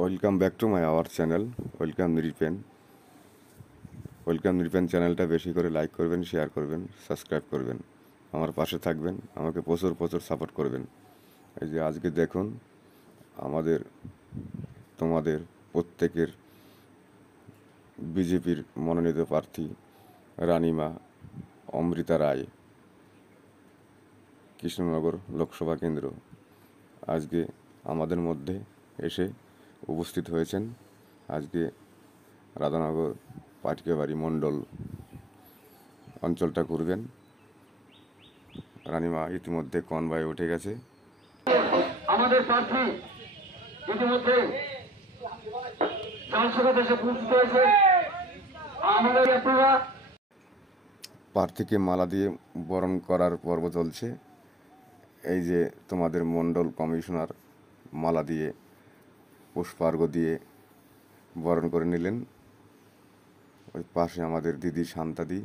Welcome back to my our channel welcome নিরীপেন চ্যানেলটা বেশি করে লাইক করবেন, শেয়ার করবেন, সাবস্ক্রাইব করবেন, আমার পাশে থাকবেন, আমাকে প্রচুর প্রচুর সাপোর্ট করবেন। এই যে আজকে দেখুন আমাদের তোমাদের প্রত্যেকের বিজেপির মনোনীত প্রার্থী রানিমা অমৃতা রায়, কৃষ্ণনগর লোকসভা কেন্দ্র আজকে আমাদের মধ্যে এসে উপস্থিত হয়েছেন। আজকে রাধানগর পাটকেবাড়ি মণ্ডল অঞ্চলটা ঘুরবেন। রানিমা ইতিমধ্যে কনভয়ে উঠে গেছে। আমাদের প্রার্থী ইতিমধ্যে জনসভাতে এসে উপস্থিত হয়েছে। আমাদের আপনারা প্রার্থীকে মালা দিয়ে বরণ করার পর্ব চলছে। এই যে তোমাদের মণ্ডল কমিশনার মালা দিয়ে পুষ্পার্ঘ্য দিয়ে বরণ করে নিলেন। ওই পাশে আমাদের দিদি শান্তাদি।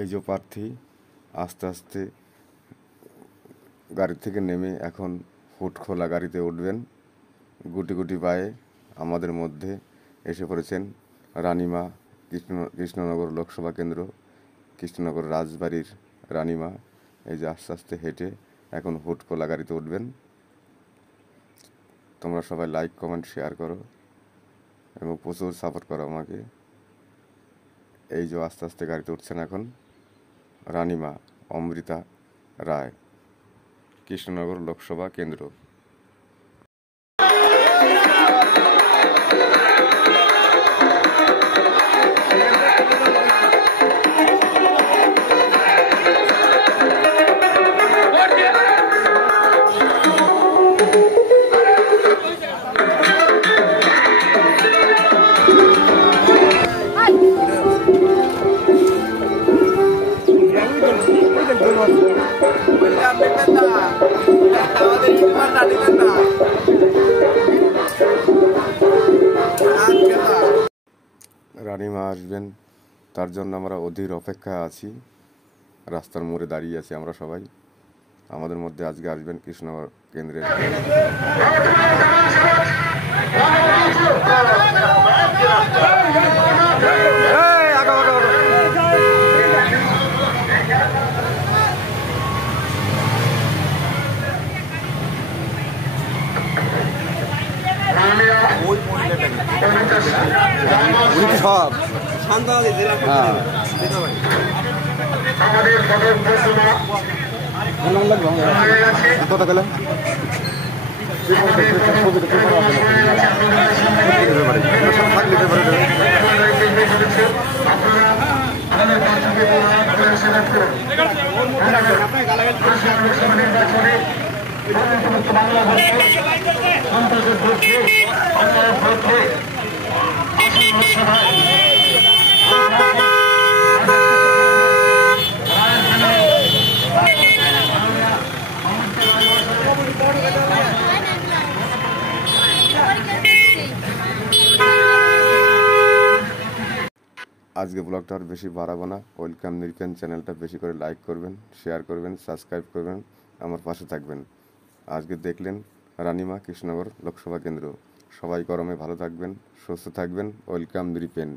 এই যে প্রার্থী আস্তে আস্তে গাড়ি থেকে নেমে এখন হুট খোলা গাড়িতে উঠবেন। গুটি গুটি পায়ে আমাদের মধ্যে এসে পড়েছেন রানিমা, কৃষ্ণনগর লোকসভা কেন্দ্র, কৃষ্ণনগর রাজবাড়ির রানিমা। এই যে আস্তে আস্তে হেঁটে এখন হুট খোলা গাড়িতে উঠবেন। তোমরা সবাই লাইক, কমেন্ট, শেয়ার করো এবং প্রচুর সাপোর্ট করো আমাকে। এই যে আস্তে আস্তে গাড়িতে উঠছেন এখন রানিমা অমৃতা রায়, কৃষ্ণনগর লোকসভা কেন্দ্র। রানিমা আসবেন তার জন্য আমরা অধীর অপেক্ষায় আছি। রাস্তার মোড়ে দাঁড়িয়ে আছি আমরা সবাই। আমাদের মধ্যে আজকে আসবেন কৃষ্ণনগর কেন্দ্রের সব কথা গেলেন আজকে ব্লগটা আর বেশি বাড়াবো না। ওয়েলকাম নিরীপেন চ্যানেলটা বেশি করে লাইক করবেন, শেয়ার করবেন, সাবস্ক্রাইব করবেন, আমার পাশে থাকবেন। আজকে দেখলেন রানিমা, কৃষ্ণনগর লোকসভা কেন্দ্র। সবাই গরমে ভালো থাকবেন, সুস্থ থাকবেন। ওয়েলকাম নিরীপেন।